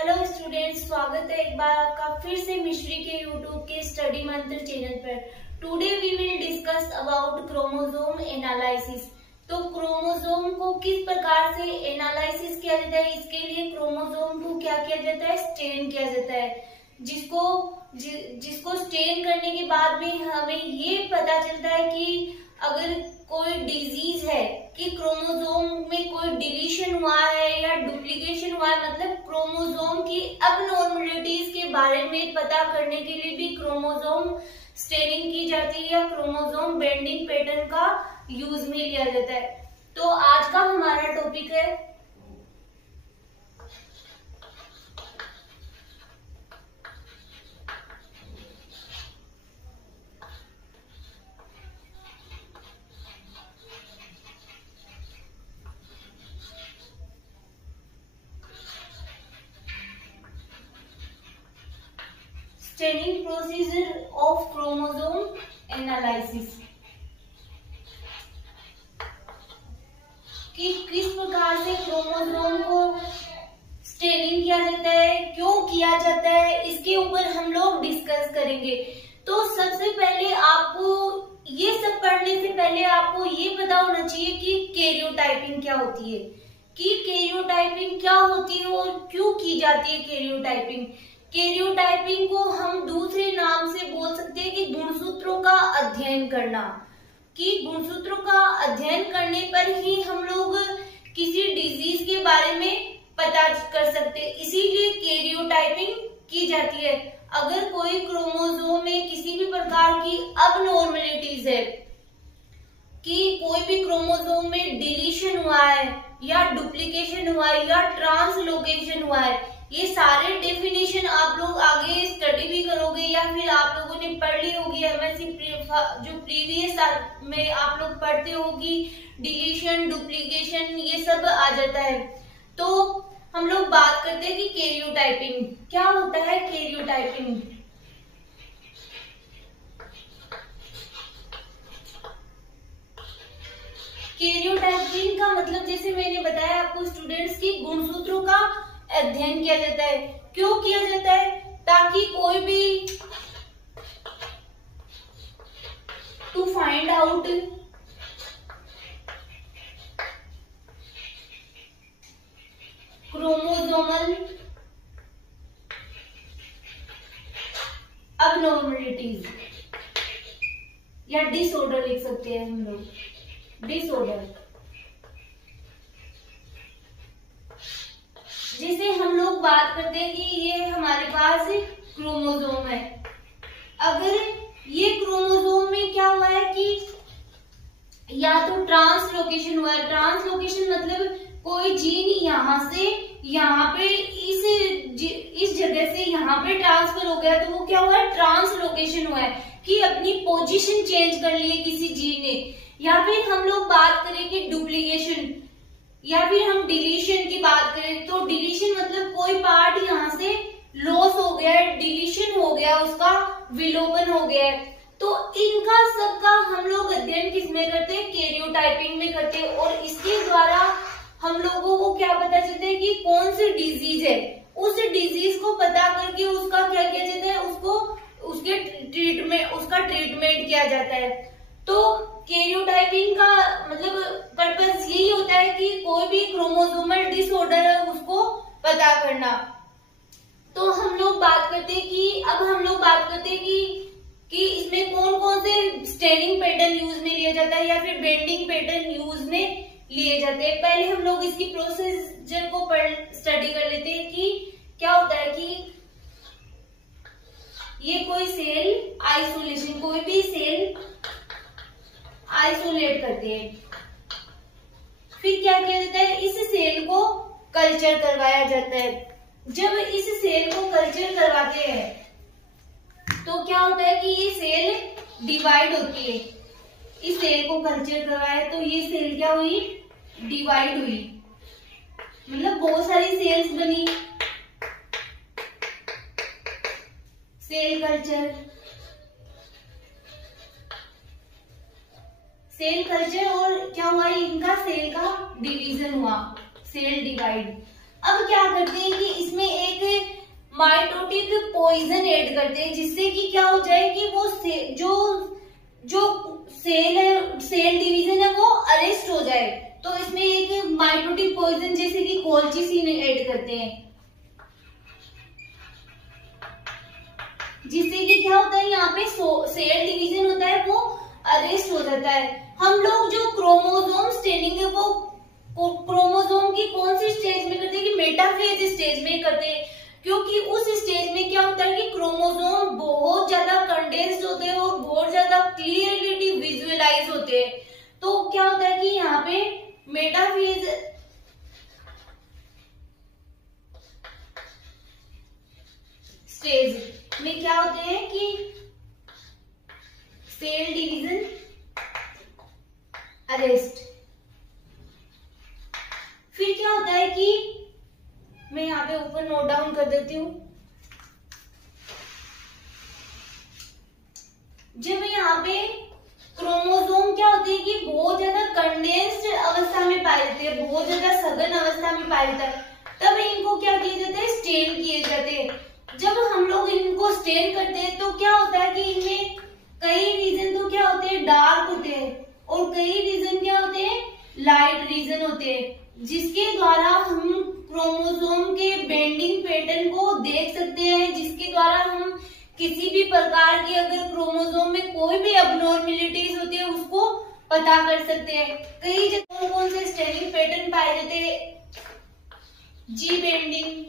Hello students, स्वागत है एक बार आपका फिर से मिश्री के यूट्यूब के स्टडी मंत्र चैनल पर। Today we will discuss about chromosome analysis. तो क्रोमोसोम को किस प्रकार से एनालिसिस किया जाता है, इसके लिए क्रोमोसोम को क्या किया जाता है, स्टेन किया जाता है। जिसको स्टेन करने के बाद में हमें ये पता चलता है कि अगर कोई डिजीज है कि क्रोमोसोम में कोई डिलीशन हुआ है या डुप्लीकेशन हुआ है, मतलब क्रोमोसोम की अबनॉर्मलिटीज के बारे में पता करने के लिए भी क्रोमोसोम स्टेनिंग की जाती है या क्रोमोसोम बेंडिंग पैटर्न का यूज में लिया जाता है। तो आज का हमारा टॉपिक है staining procedure of chromosome analysis, कि किस प्रकार से क्रोमोसोम को स्टेनिंग किया जाता है, क्यों किया जाता है, इसके ऊपर हम लोग डिस्कस करेंगे। तो सबसे पहले आपको ये सब पढ़ने से पहले आपको ये पता होना चाहिए कि कैरियोटाइपिंग क्या होती है, कि कैरियोटाइपिंग क्या होती है और क्यों की जाती है कैरियोटाइपिंग। कैरियोटाइपिंग को हम दूसरे नाम से बोल सकते हैं कि गुणसूत्रों का अध्ययन करना, कि गुणसूत्रों का अध्ययन करने पर ही हम लोग किसी डिजीज के बारे में पता कर सकते हैं, इसीलिए कैरियोटाइपिंग की जाती है। अगर कोई क्रोमोसोम में किसी भी प्रकार की अबनॉर्मलिटीज है, कि कोई भी क्रोमोसोम में डिलीशन हुआ है या डुप्लीकेशन हुआ है या ट्रांसलोकेशन हुआ है, ये सारे डेफिनेशन आप लोग आगे स्टडी भी करोगे या फिर आप लोगों ने पढ़ ली होगी एमएससी जो प्रीवियस में आप लोग पढ़ते होगी, डिलीशन डुप्लीकेशन ये सब आ जाता है। तो हम लोग बात करते हैं कि कैरियोटाइपिंग क्या होता है। कैरियोटाइपिंग कैरियोटाइपिंग का मतलब जैसे मैंने बताया आपको स्टूडेंट्स की गुणसूत्रों का अध्ययन किया जाता है। क्यों किया जाता है? ताकि कोई भी to find out chromosomal abnormalities या डिसऑर्डर लिख सकते हैं हम लोग, डिसऑर्डर, जिसे हम लोग बात करते हैं कि ये हमारे पास क्रोमोसोम है। अगर ये क्रोमोसोम में क्या हुआ है कि या तो ट्रांसलोकेशन हुआ है, ट्रांसलोकेशन मतलब कोई जीन यहाँ से यहाँ पे इस जगह से यहाँ पे ट्रांसफर हो गया, तो वो क्या हुआ है, ट्रांसलोकेशन हुआ है, कि अपनी पोजीशन चेंज कर ली है किसी जीन ने। या फिर हम लोग बात करें कि डुप्लीकेशन या फिर हम डिलीशन की बात करें, तो डिलीशन मतलब कोई पार्ट यहाँ से लॉस हो गया है, डिलीशन हो गया, उसका विलोपन हो गया है। तो इनका सबका हम लोग अध्ययन किसमें करते हैं, कैरियोटाइपिंग में करते हैं। और इसके द्वारा हम लोगों को क्या पता चलता है कि कौन सी डिजीज है, उस डिजीज को पता करके उसका क्या किया जाता है, उसका ट्रीटमेंट किया जाता है। तो कैरियोटाइपिंग का मतलब पर्पस यही होता है कि कोई भी क्रोमोसोमल डिसऑर्डर है उसको पता करना। तो हम लोग बात करते हैं कि इसमें कौन कौन से स्टेनिंग पैटर्न यूज में लिया जाता है या फिर बेंडिंग पैटर्न यूज में लिए जाते हैं। पहले हम लोग इसकी प्रोसीजर को स्टडी कर लेते हैं कि क्या होता है कि ये कोई सेल आइसोलेशन, कोई भी सेल आइसोलेट करते हैं, फिर क्या किया जाता है, इस सेल को कल्चर करवाया जाता है। जब इस सेल को कल्चर करवाते हैं तो क्या होता है कि ये सेल डिवाइड होती है। इस सेल को कल्चर करवाया तो ये सेल क्या हुई, डिवाइड हुई, मतलब बहुत सारी सेल्स बनी, सेल कल्चर और क्या हुआ, इनका सेल का डिवीजन हुआ, सेल डिवाइड। अब क्या करते हैं कि इसमें एक माइटोटिक पॉइजन ऐड करते हैं, जिससे कि क्या हो जाए कि वो जो सेल है, सेल डिवीजन है, वो अरेस्ट हो जाए। तो इसमें एक माइटोटिक पॉइजन जैसे कि कोल्चिसिन ऐड करते हैं, जिससे कि क्या होता है, यहाँ पे सेल डिवीजन होता है वो अरेस्ट हो जाता है। हम लोग जो क्रोमोसोम स्टेनिंग है वो क्रोमोसोम की कौन सी स्टेज में करते हैं कि मेटाफेज स्टेज में करते हैं, क्योंकि उस स्टेज में क्या होता है कि क्रोमोसोम बहुत ज्यादा कंडेंस्ड होते हैं और बहुत ज्यादा क्लियरली विजुअलाइज होते हैं। तो क्या होता है कि यहाँ पे मेटाफेज स्टेज में क्या होते हैं कि सेल डिवीजन अरेस्ट। फिर क्या होता है कि मैं यहाँ पे ऊपर नोट डाउन कर देती हूँ। जब यहाँ पे क्रोमोसोम क्या होती है कि बहुत ज्यादा कंडेंस्ड अवस्था में पाए जाते हैं, बहुत ज्यादा सघन अवस्था में पाया जाता है, तब इनको क्या किया जाता है, स्टेन किए जाते हैं। जब हम लोग इनको स्टेन करते हैं तो क्या होता है कि इनमें कई रीजन तो क्या होते हैं, डार्क होते हैं, और कई रीजन क्या होते हैं, लाइट रीजन होते हैं, जिसके द्वारा हम क्रोमोसोम के बेंडिंग पैटर्न को देख सकते हैं, जिसके द्वारा हम किसी भी प्रकार की अगर क्रोमोसोम में कोई भी अबनॉर्मेलिटीज होती है उसको पता कर सकते हैं। कई जगह कौन से स्टेनिंग पैटर्न पाए जाते हैं, जी बेंडिंग,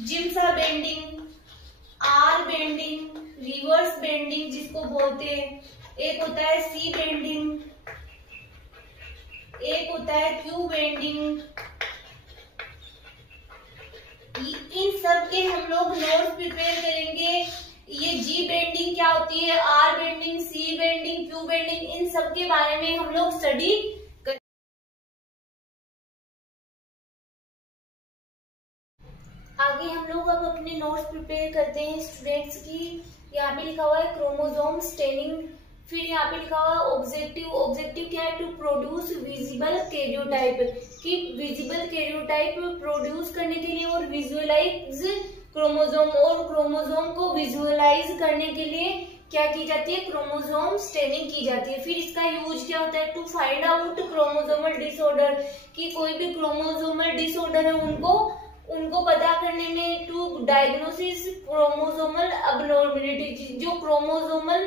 जिम्सा bending, R bending, reverse bending जिसको बोलते हैं, एक होता है सी बेंडिंग, एक होता है क्यू बेंडिंग। इन सब के हम लोग नोट्स प्रिपेयर करेंगे। ये जी बेंडिंग क्या होती है, R bending, C bending, Q bending, इन सब के बारे में हम लोग स्टडी करेंगे। आगे हम लोग अब अपने नोट्स प्रिपेयर करते हैं स्टूडेंट्स की। यहाँ पे लिखा हुआ है क्रोमोसोम स्टेनिंग, फिर यहाँ पे लिखा हुआ है ऑब्जेक्टिव। ऑब्जेक्टिव क्या है, टू प्रोड्यूस विजिबल कैरियोटाइप, कि विजिबल कैरियोटाइप प्रोड्यूस करने के लिए और विजुअलाइज क्रोमोसोम, और क्रोमोसोम को विजुअलाइज करने के लिए क्या की जाती है, क्रोमोसोम स्टेनिंग की जाती है। फिर इसका यूज क्या होता है, to find out chromosomal disorder, कि कोई भी क्रोमोसोमल डिसऑर्डर है उनको पता करने में, टू डायग्नोसिस क्रोमोसोमल अबनॉर्मेलिटी, जो क्रोमोसोमल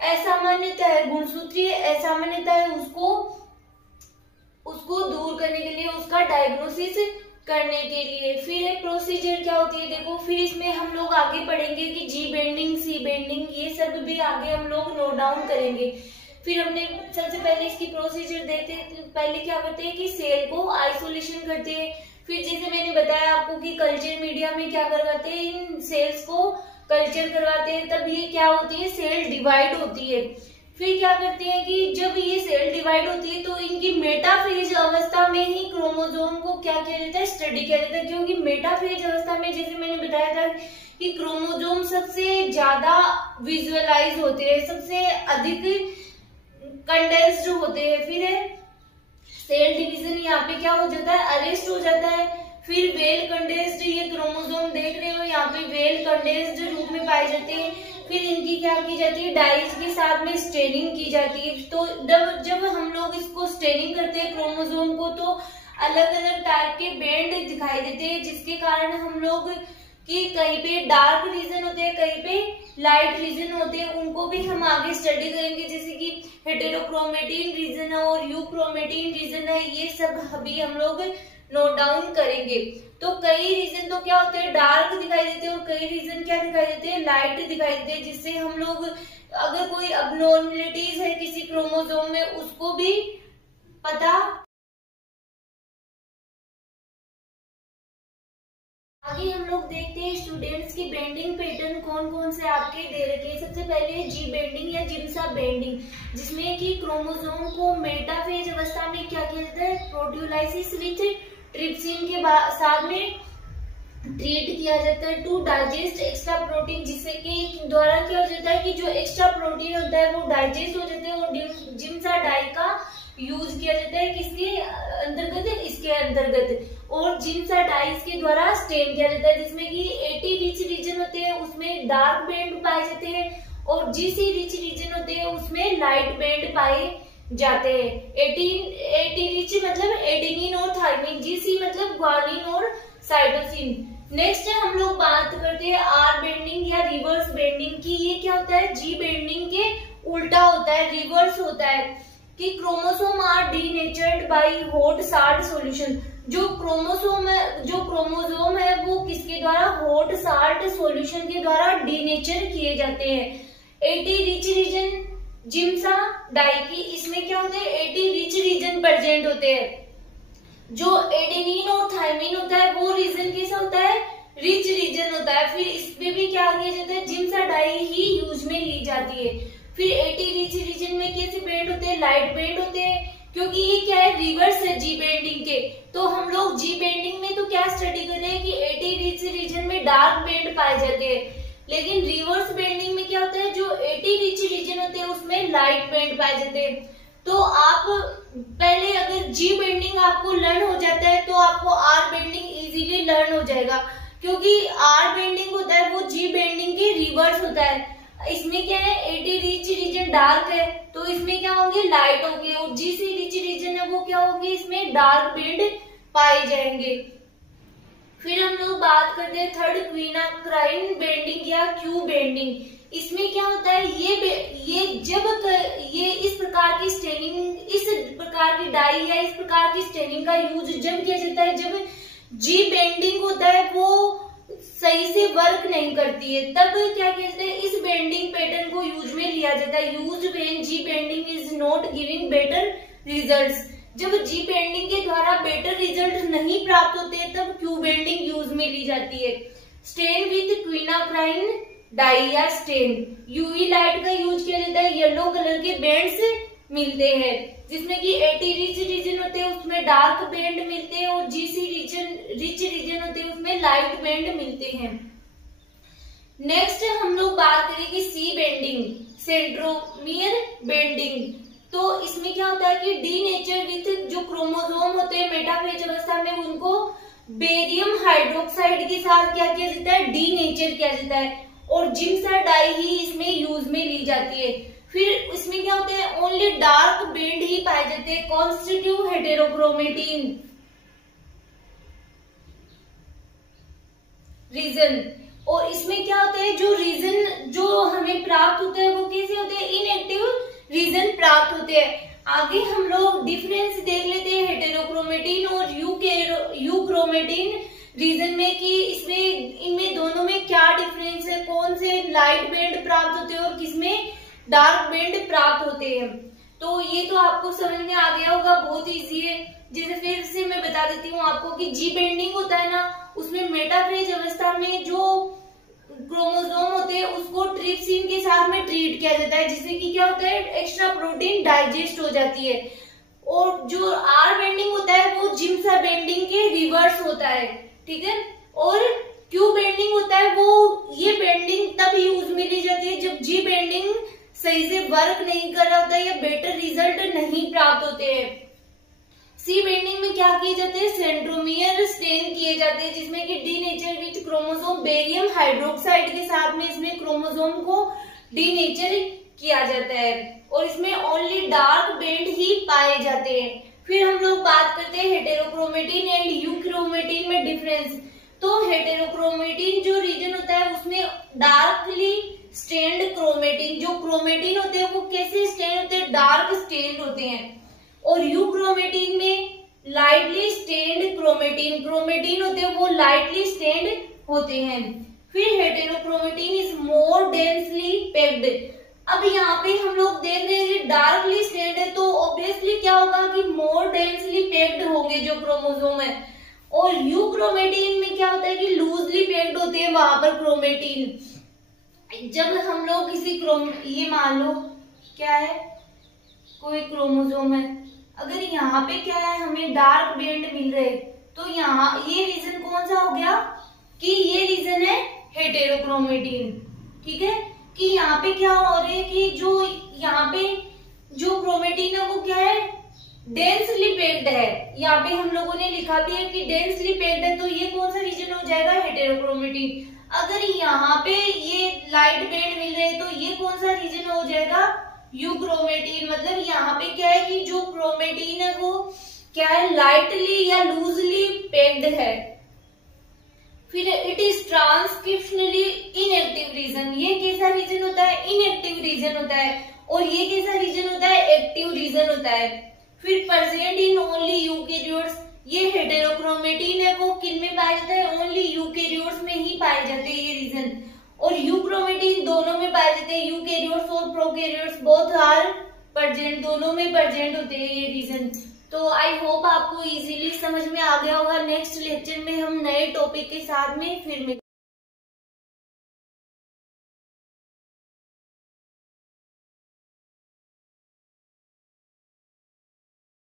असामान्यता है, गुणसूत्रीय असामान्यता है, उसको दूर करने के लिए, उसका डायग्नोसिस करने के लिए। फिर एक प्रोसीजर क्या होती है देखो, फिर इसमें हम लोग आगे पढ़ेंगे कि जी बेंडिंग, सी बेंडिंग, ये सब भी आगे हम लोग नोट डाउन करेंगे। फिर हमने सबसे पहले इसकी प्रोसीजर देखते हैं। पहले क्या करते हैं कि सेल को आइसोलेशन करते हैं। फिर जैसे मैंने बताया आपको कि कल्चर मीडिया में क्या करवाते हैं, इन सेल्स को कल्चर करवाते हैं, तब ये क्या होती है, सेल डिवाइड होती है। फिर क्या करते हैं कि जब ये सेल डिवाइड होती है तो इनकी मेटाफेज अवस्था में ही क्रोमोसोम को क्या किया जाता है, स्टडी किया जाता है, क्योंकि मेटाफेज अवस्था में जैसे मैंने बताया था कि क्रोमोसोम सबसे ज्यादा विजुअलाइज होते हैं, सबसे अधिक कंडेंस्ड होते हैं। फिर सेल डिवीजन यहाँ पे क्या हो जाता है, अरेस्ट हो जाता है। फिर वेल कंडेंस्ड, ये क्रोमोसोम देख रहे हो यहाँ पे वेल कंडेंस्ड रूप में पाए जाते हैं। फिर इनकी क्या की जाती है, डाइज के साथ में स्टेनिंग की जाती है। तो जब हम लोग इसको स्टेनिंग करते हैं क्रोमोसोम को, तो अलग अलग टाइप के बैंड दिखाई देते हैं, जिसके कारण हम लोग कि कहीं पे डार्क रीजन होते हैं, कहीं पे लाइट रीजन होते हैं, उनको भी हम आगे स्टडी करेंगे। जैसे कि हेटेरोक्रोमेटिन रीजन है और यूक्रोमेटिन रीजन है, ये सब अभी हम लोग नोट डाउन करेंगे। तो कई रीजन तो क्या होते हैं, डार्क दिखाई देते हैं, और कई रीजन क्या दिखाई देते हैं, लाइट दिखाई देते हैं, जिससे हम लोग अगर कोई अबनॉर्मलिटीज है किसी क्रोमोसोम में उसको भी पता। आगे हम लोग देखते हैं स्टूडेंट्स की बेंडिंग पैटर्न कौन कौन से आपके दे रखे हैं। सबसे पहले जी बेंडिंग या जिम्सा बेंडिंग, जिसमें कि क्रोमोसोम को मेटाफेज अवस्था में क्या किया जाता है, प्रोटियोलाइसिस विथ ट्रिप्सिन के साथ में ट्रीट किया जाता है टू डाइजेस्ट एक्स्ट्रा प्रोटीन, जिससे कि द्वारा क्या हो जाता है कि जो एक्स्ट्रा प्रोटीन होता है वो डाइजेस्ट हो जाता है और जिम्सा डाई का यूज किया जाता है किसके अंतर्गत, इसके अंतर्गत, और जिम्सा डाइज के द्वारा स्टेन किया जाता है, जिसमें कि 80 रिच रीजन होते हैं उसमें डार्क बैंड पाए जाते हैं, और GC रिच रीजन होते हैं उसमें लाइट बैंड पाए जाते हैं। 80 रिच मतलब एडेनिन और थायमिन, GC मतलब ग्वानिन और साइटोसिन। नेक्स्ट हम लोग बात करते हैं आर बेंडिंग या रिवर्स बेंडिंग की। ये क्या होता है? जी बेंडिंग के उल्टा होता है, रिवर्स होता है कि chromosome are denatured by hot salt solution. जो क्रोमोसोम है वो किसके द्वारा? हॉट साल्ट सॉल्यूशन के द्वारा डीनेचर किए जाते हैं। 80 रिच रीजन जिम्सा डाई की, इसमें क्या होते हैं? 80 रिच रीजन प्रेजेंट होते हैं। जो एडेनिन और थायमिन होता है वो रीजन कैसा होता है? रिच रीजन होता है। फिर इसमें भी क्या किया जाता है? जिम्सा डाई ही यूज में ली जाती है। फिर 80 रिच रीजन में कैसे बैंड होते हैं? लाइट बैंड होते हैं, क्योंकि ये क्या है? रिवर्स है जी बेंडिंग के। तो हम लोग जी बेंडिंग में तो क्या स्टडी कर रहे हैं कि 80 रिच रीजन में डार्क बैंड पाए जाते हैं, लेकिन रिवर्स बेंडिंग में क्या होता है? जो 80 रिच रीजन होते हैं उसमें लाइट बैंड पाए जाते हैं। तो आप पहले अगर जी बेंडिंग आपको लर्न हो जाता है तो आपको आर बेंडिंग इजीली लर्न हो जाएगा, क्योंकि आर बेंडिंग होता है वो जी बेंडिंग के रिवर्स होता है। इसमें क्या है? 80 रिच रीजन डार्क है तो इसमें क्या होंगे? लाइट होंगे, और GC रिच रीजन है वो क्या होंगे? इसमें डार्क बैंड पाए जाएंगे। फिर हम लोग बात करते हैं थर्ड क्वीनाक्राइन बेंडिंग या क्यू बेंडिंग। इसमें क्या होता है? ये इस प्रकार की स्टेनिंग, इस प्रकार की डाई या इस प्रकार की स्टेनिंग का यूज जब किया जाता है जब जी बेंडिंग होता है वो सही से वर्क नहीं करती है, तब क्या किया जाता है? इस बेंडिंग पैटर्न को यूज में लिया जाता है। Use when G banding is not giving better results. जब जी बेंडिंग के द्वारा बेटर रिजल्ट नहीं प्राप्त होते हैं तब क्यू बेंडिंग यूज में ली जाती है। स्टेन विथ क्वीनाक्राइन डाई या स्टेन, यूवी लाइट का यूज किया जाता है। येलो कलर के बैंड्स मिलते हैं, जिसमें कि 80 रिच रीजन होते हैं उसमें डार्क बैंड मिलते हैं, और GC रिच रीजन होते हैं उसमें लाइट बैंड मिलते हैं। नेक्स्ट हम लोग बात करें कि सी बेंडिंग, सेंट्रोमियर बेंडिंग। तो इसमें क्या होता है कि डीनेचर विथ जो क्रोमोसोम होते हैं मेटाफेज अवस्था में उनको बेरियम हाइड्रोक्साइड के साथ क्या किया जाता है? डीनेचर किया जाता है, और जिम्सा डाई ही इसमें यूज में ली जाती है। फिर इसमें क्या होता है? ओनली डार्क बैंड ही पाए जाते हैं, कॉन्स्टिट्यूट हेटेरोक्रोमेटिन रीजन। और इसमें क्या होता है? जो रीजन जो हमें प्राप्त होते हैं वो कैसे होते हैं? इनएक्टिव रीजन प्राप्त होते हैं। आगे हम लोग डिफरेंस देख लेते हैं हेटेरोक्रोमेटिन और यूक्रोमेटिन रीजन में, कि इसमें इनमें दोनों में क्या डिफरेंस है, कौन से लाइट बैंड प्राप्त होते हैं और किसमें डार्क बैंड प्राप्त होते हैं। तो ये तो आपको समझ में आ गया होगा, बहुत इजी है। जैसे फिर से मैं बता देती हूँ आपको कि जी बेंडिंग होता है ना, उसमें मेटाफेज अवस्था में जो क्रोमोसोम होते हैं उसको ट्रिप्सिन के साथ में ट्रीट किया जाता है, जिससे कि क्या होता है? एक्स्ट्रा प्रोटीन डाइजेस्ट हो जाती है। और जो आर बेंडिंग होता है वो जिम्सा बेंडिंग के रिवर्स होता है, ठीक है। और क्यू बेंडिंग होता है वो, ये बेंडिंग तब यूज में ली जाती है जब जी बेंडिंग सही से वर्क नहीं कर रहा होता है या बेटर रिजल्ट नहीं प्राप्त होते हैं। सी बेंडिंग में क्या किए जाते हैं? सेंट्रोमियर स्टेन किए जाते हैं, जिसमें कि denature with chromosome barium hydroxide के साथ में इसमें क्रोमोसोम को डीनेचर किया जाता है, और इसमें ओनली डार्क बैंड ही पाए जाते हैं। फिर हम लोग बात करते हैं हेटेरोक्रोमेटिन एंड यूक्रोमेटिन में डिफरेंस। तो हेटेरोक्रोमेटिन जो रीजन होता है उसमें डार्कली स्टेन्ड क्रोमेटिन, जो क्रोमेटिन होते हैं वो कैसे स्टेन्ड होते हैं? डार्क स्टेन्ड होते हैं। और यूक्रोमेटिन में लाइटली स्टेन्ड क्रोमेटिन होते हैं वो लाइटली स्टेन्ड होते हैं। फिर हेटेरोक्रोमेटिन इज मोर डेंसली पैक्ड। अब यहाँ पे हम लोग देख रहे हैं डार्कली स्टेन्ड है तो ऑब्वियसली क्या होगा कि मोर डेंसली पैक्ड होंगे जो क्रोमोसोम है। और यूक्रोमेटिन में क्या होता है कि लूजली पैक्ड होते हैं वहां पर क्रोमेटिन। जब हम लोग किसी ये मान लो क्या है, कोई क्रोमोसोम है, अगर यहाँ पे क्या है हमें डार्क बैंड मिल रहे तो यहाँ ये रीजन कौन सा हो गया कि ये रीजन है हेटेरोक्रोमेटिन, ठीक है। कि यहाँ पे क्या हो रहा है कि जो यहाँ पे जो क्रोमेटिन है वो क्या है डेंसली पैक्ड है, यहाँ पे हम लोगों ने लिखा भी है कि डेंसली पैक्ड है, तो ये कौन सा रीजन हो जाएगा, हेटेरोक्रोमेटिन। अगर यहाँ पे ये लाइट बैंड मिल रहे हैं तो ये कौन सा रीजन हो जाएगा, यूक्रोमेटिन। मतलब यहाँ पे क्या है कि जो क्रोमेटिन है वो क्या है, लाइटली या लूजली पैक्ड है। फिर it is transcriptionally inactive region, ये कैसा रीजन होता है, इनएक्टिव रीजन होता है। और ये कैसा रीजन होता है, एक्टिव रीजन होता है। फिर प्रेजेंट इन ओनली यूकेरियोट्स, ये हेटेरोक्रोमेटिन है वो किन में पाया जाता है, ओनली यूकेरियोट्स में ही पाए जाते हैं ये रीजन। और यूक्रोमेटिन दोनों में पाए जाते हैं, यूकेरियोट्स और प्रोकैरियोट्स बोथ आर प्रेजेंट, दोनों में प्रेजेंट होते हैं ये रीजन। तो आई होप आपको इजीली समझ में आ गया होगा। नेक्स्ट लेक्चर में हम नए टॉपिक के साथ में फिर